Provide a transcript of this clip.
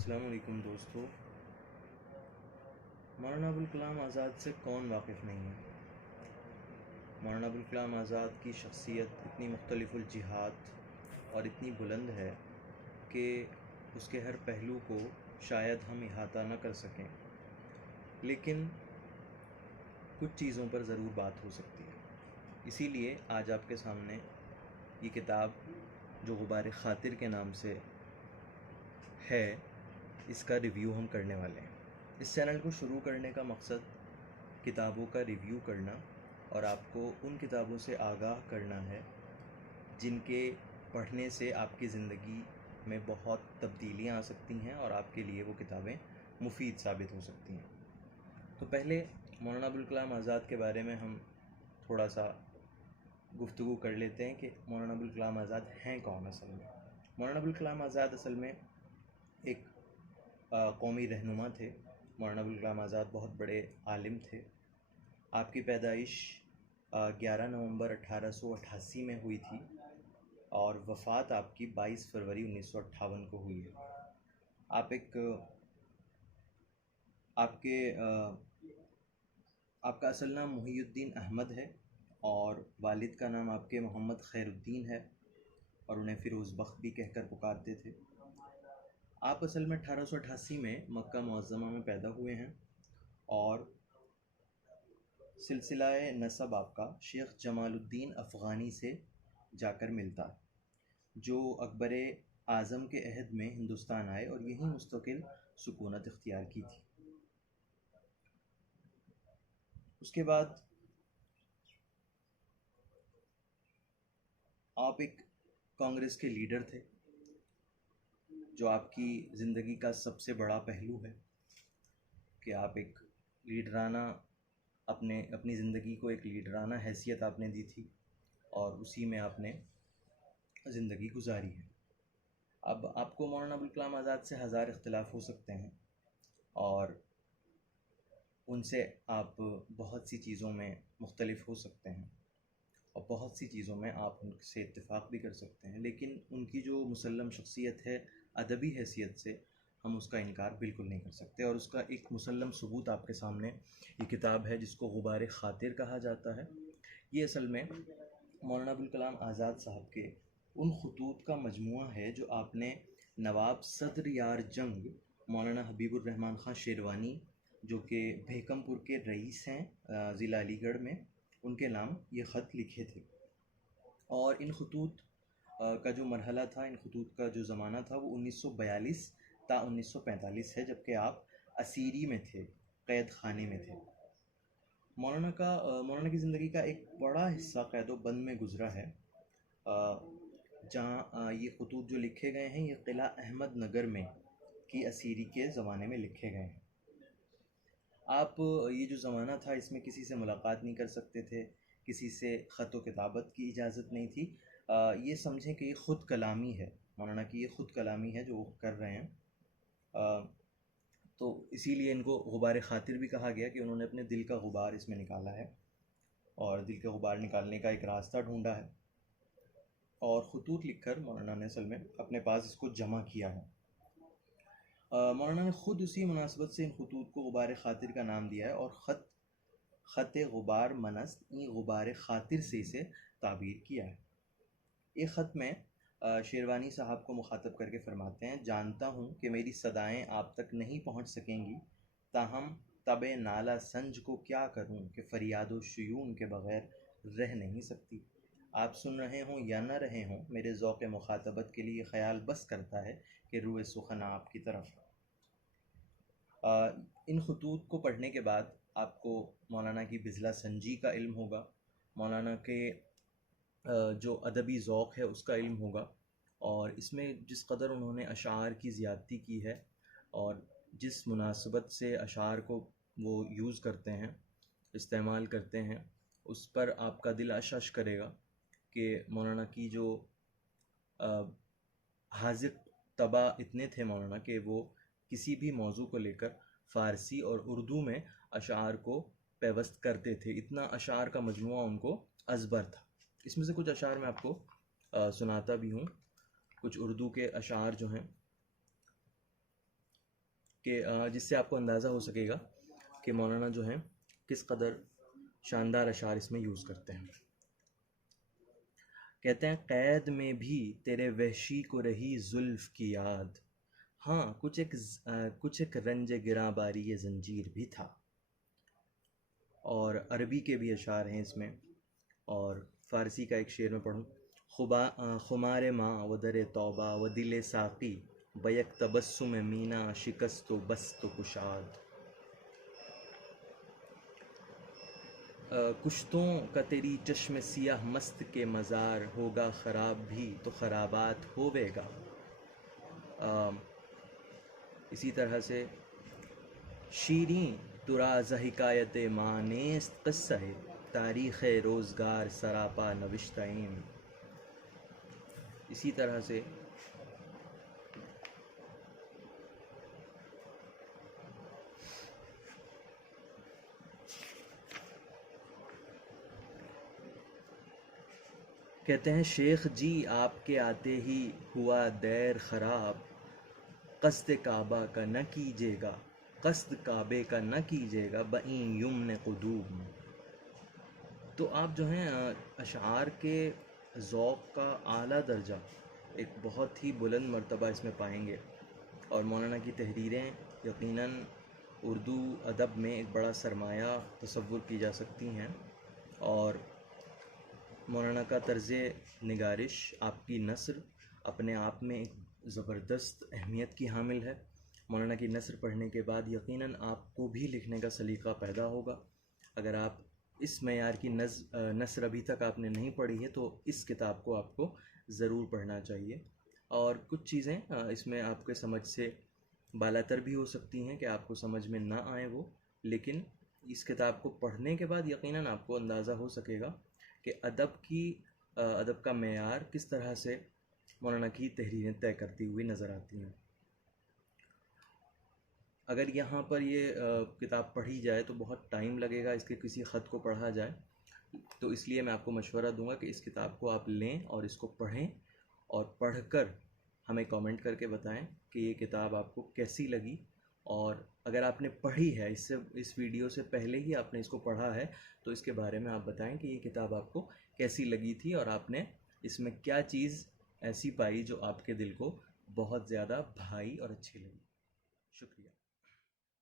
السلام علیکم دوستو۔ مولانا ابوالکلام آزاد سے کون واقف نہیں ہے؟ مولانا ابوالکلام آزاد کی شخصیت اتنی مختلف الجہات اور اتنی بلند ہے کہ اس کے ہر پہلو کو شاید ہم احاطہ نہ کر سکیں، لیکن کچھ چیزوں پر ضرور بات ہو سکتی ہے۔ اسی لیے آج آپ کے سامنے یہ کتاب جو غبار خاطر کے نام سے ہے، اس کا ریویو ہم کرنے والے ہیں۔ اس چینل کو شروع کرنے کا مقصد کتابوں کا ریویو کرنا اور آپ کو ان کتابوں سے آگاہ کرنا ہے جن کے پڑھنے سے آپ کی زندگی میں بہت تبدیلیاں آ سکتی ہیں اور آپ کے لیے وہ کتابیں مفید ثابت ہو سکتی ہیں۔ تو پہلے مولانا ابوالکلام آزاد کے بارے میں ہم تھوڑا سا گفتگو کر لیتے ہیں کہ مولانا ابوالکلام آزاد ہیں کون اصل میں۔ مولانا ابوالکلام آزاد اصل میں ایک قومی رہنما تھے۔ مولانا ابوالکلام آزاد بہت بڑے عالم تھے۔ آپ کی پیدائش 11 نومبر 1888 میں ہوئی تھی اور وفات آپ کی 22 فروری 1958 کو ہوئی ہے۔ آپ کا اصل نام محی الدین احمد ہے اور والد کا نام آپ کے محمد خیر الدین ہے اور انہیں فیروز بخت بھی کہہ کر پکارتے تھے۔ آپ اصل میں 1888 میں مکہ معظمہ میں پیدا ہوئے ہیں اور سلسلہ نسب آپ کا شیخ جمال الدین افغانی سے جا کر ملتا ہے، جو اکبر اعظم کے عہد میں ہندوستان آئے اور یہیں مستقل سکونت اختیار کی تھی۔ اس کے بعد آپ ایک کانگریس کے لیڈر تھے، جو آپ کی زندگی کا سب سے بڑا پہلو ہے کہ آپ ایک لیڈرانہ اپنی زندگی کو ایک لیڈرانہ حیثیت آپ نے دی تھی اور اسی میں آپ نے زندگی گزاری ہے۔ اب آپ کو مولانا ابوالکلام آزاد سے ہزار اختلاف ہو سکتے ہیں اور ان سے آپ بہت سی چیزوں میں مختلف ہو سکتے ہیں اور بہت سی چیزوں میں آپ ان سے اتفاق بھی کر سکتے ہیں، لیکن ان کی جو مسلم شخصیت ہے ادبی حیثیت سے ہم اس کا انکار بالکل نہیں کر سکتے، اور اس کا ایک مسلم ثبوت آپ کے سامنے یہ کتاب ہے جس کو غبار خاطر کہا جاتا ہے۔ یہ اصل میں مولانا ابوالکلام آزاد صاحب کے ان خطوط کا مجموعہ ہے جو آپ نے نواب صدر یار جنگ مولانا حبیب الرحمن خان شیروانی، جو کہ بھیکم پور کے رئیس ہیں ضلع علی گڑھ میں، ان کے نام یہ خط لکھے تھے۔ اور ان خطوط کا جو مرحلہ تھا، ان خطوط کا جو زمانہ تھا، وہ 1942 تا 1945 ہے، جبکہ آپ اسیری میں تھے، قید خانے میں تھے۔ مولانا کی زندگی کا ایک بڑا حصہ قید و بند میں گزرا ہے، جہاں یہ خطوط جو لکھے گئے ہیں یہ قلعہ احمد نگر میں کی اسیری کے زمانے میں لکھے گئے ہیں۔ آپ یہ جو زمانہ تھا اس میں کسی سے ملاقات نہیں کر سکتے تھے، کسی سے خط و کتابت کی اجازت نہیں تھی۔ یہ سمجھیں کہ یہ خود کلامی ہے، مولانا کی یہ خود کلامی ہے جو وہ کر رہے ہیں، تو اسی لیے ان کو غبار خاطر بھی کہا گیا کہ انہوں نے اپنے دل کا غبار اس میں نکالا ہے اور دل کا غبار نکالنے کا ایک راستہ ڈھونڈا ہے، اور خطوط لکھ کر مولانا نے اصل میں اپنے پاس اس کو جمع کیا ہے۔ مولانا نے خود اسی مناسبت سے ان خطوط کو غبار خاطر کا نام دیا ہے اور خط غبار منست این غبار خاطر سے اسے تعبیر کیا ہے۔ ایک خط میں شیروانی صاحب کو مخاطب کر کے فرماتے ہیں، جانتا ہوں کہ میری صدائیں آپ تک نہیں پہنچ سکیں گی، تاہم تب نالہ سنج کو کیا کروں کہ فریاد و شیون کے بغیر رہ نہیں سکتی۔ آپ سن رہے ہوں یا نہ رہے ہوں، میرے ذوق مخاطبت کے لیے خیال بس کرتا ہے کہ روئے سخن آپ کی طرف۔ ان خطوط کو پڑھنے کے بعد آپ کو مولانا کی بزلہ سنجی کا علم ہوگا، مولانا کے جو ادبی ذوق ہے اس کا علم ہوگا، اور اس میں جس قدر انہوں نے اشعار کی زیادتی کی ہے اور جس مناسبت سے اشعار کو وہ یوز کرتے ہیں، استعمال کرتے ہیں، اس پر آپ کا دل اشش کرے گا کہ مولانا کی جو حاذق طبع اتنے تھے مولانا کہ وہ کسی بھی موضوع کو لے کر فارسی اور اردو میں اشعار کو پیوست کرتے تھے، اتنا اشعار کا مجموعہ ان کو ازبر تھا۔ اس میں سے کچھ اشعار میں آپ کو سناتا بھی ہوں، کچھ اردو کے اشعار جو ہیں۔ کہ جس سے آپ کو اندازہ ہو سکے گا کہ مولانا جو ہیں کس قدر شاندار اشعار اس میں یوز کرتے ہیں. کہتے ہیں قید میں بھی تیرے وحشی کو رہی زلف کی یاد، ہاں کچھ ایک رنج گراں باری یہ زنجیر بھی تھا. اور عربی کے بھی اشعار ہیں اس میں، اور فارسی کا ایک شعر میں پڑھوں. خمار ماں و در توبہ و دل ساقی بیک تبسم مینا شکست و بست و کشاد. کشتوں کا تیری چشم سیاہ مست کے مزار ہوگا خراب بھی تو خرابات ہوے گا. اسی طرح سے شیریں تراز حکایت ماں نیست قصہ تاریخ روزگار سراپا نوشتہم. اسی طرح سے کہتے ہیں شیخ جی آپ کے آتے ہی ہوا دیر خراب، قصد کعبہ کا نہ کیجیے گا، قصد کعبے کا نہ کیجیے گا بئیں یمن قدوم. تو آپ جو ہیں اشعار کے ذوق کا اعلیٰ درجہ ایک بہت ہی بلند مرتبہ اس میں پائیں گے. اور مولانا کی تحریریں یقیناً اردو ادب میں ایک بڑا سرمایہ تصور کی جا سکتی ہیں. اور مولانا کا طرز نگارش، آپ کی نثر اپنے آپ میں ایک زبردست اہمیت کی حامل ہے. مولانا کی نثر پڑھنے کے بعد یقیناً آپ کو بھی لکھنے کا سلیقہ پیدا ہوگا. اگر آپ اس معیار کی نثر ابھی تک آپ نے نہیں پڑھی ہے تو اس کتاب کو آپ کو ضرور پڑھنا چاہیے. اور کچھ چیزیں اس میں آپ کے سمجھ سے بالاتر بھی ہو سکتی ہیں کہ آپ کو سمجھ میں نہ آئیں وہ، لیکن اس کتاب کو پڑھنے کے بعد یقیناً آپ کو اندازہ ہو سکے گا کہ ادب کا معیار کس طرح سے مولانا کی تحریریں طے کرتی ہوئی نظر آتی ہیں. اگر یہاں پر یہ کتاب پڑھی جائے تو بہت ٹائم لگے گا اس کے کسی خط کو پڑھا جائے، تو اس لیے میں آپ کو مشورہ دوں گا کہ اس کتاب کو آپ لیں اور اس کو پڑھیں، اور پڑھ کر ہمیں کامنٹ کر کے بتائیں کہ یہ کتاب آپ کو کیسی لگی. اور اگر آپ نے پڑھی ہے اس ویڈیو سے پہلے ہی آپ نے اس کو پڑھا ہے تو اس کے بارے میں آپ بتائیں کہ یہ کتاب آپ کو کیسی لگی تھی اور آپ نے اس میں کیا چیز ایسی پائی جو آپ کے دل کو بہت زیادہ بھائی اور اچھی لگی. شکریہ.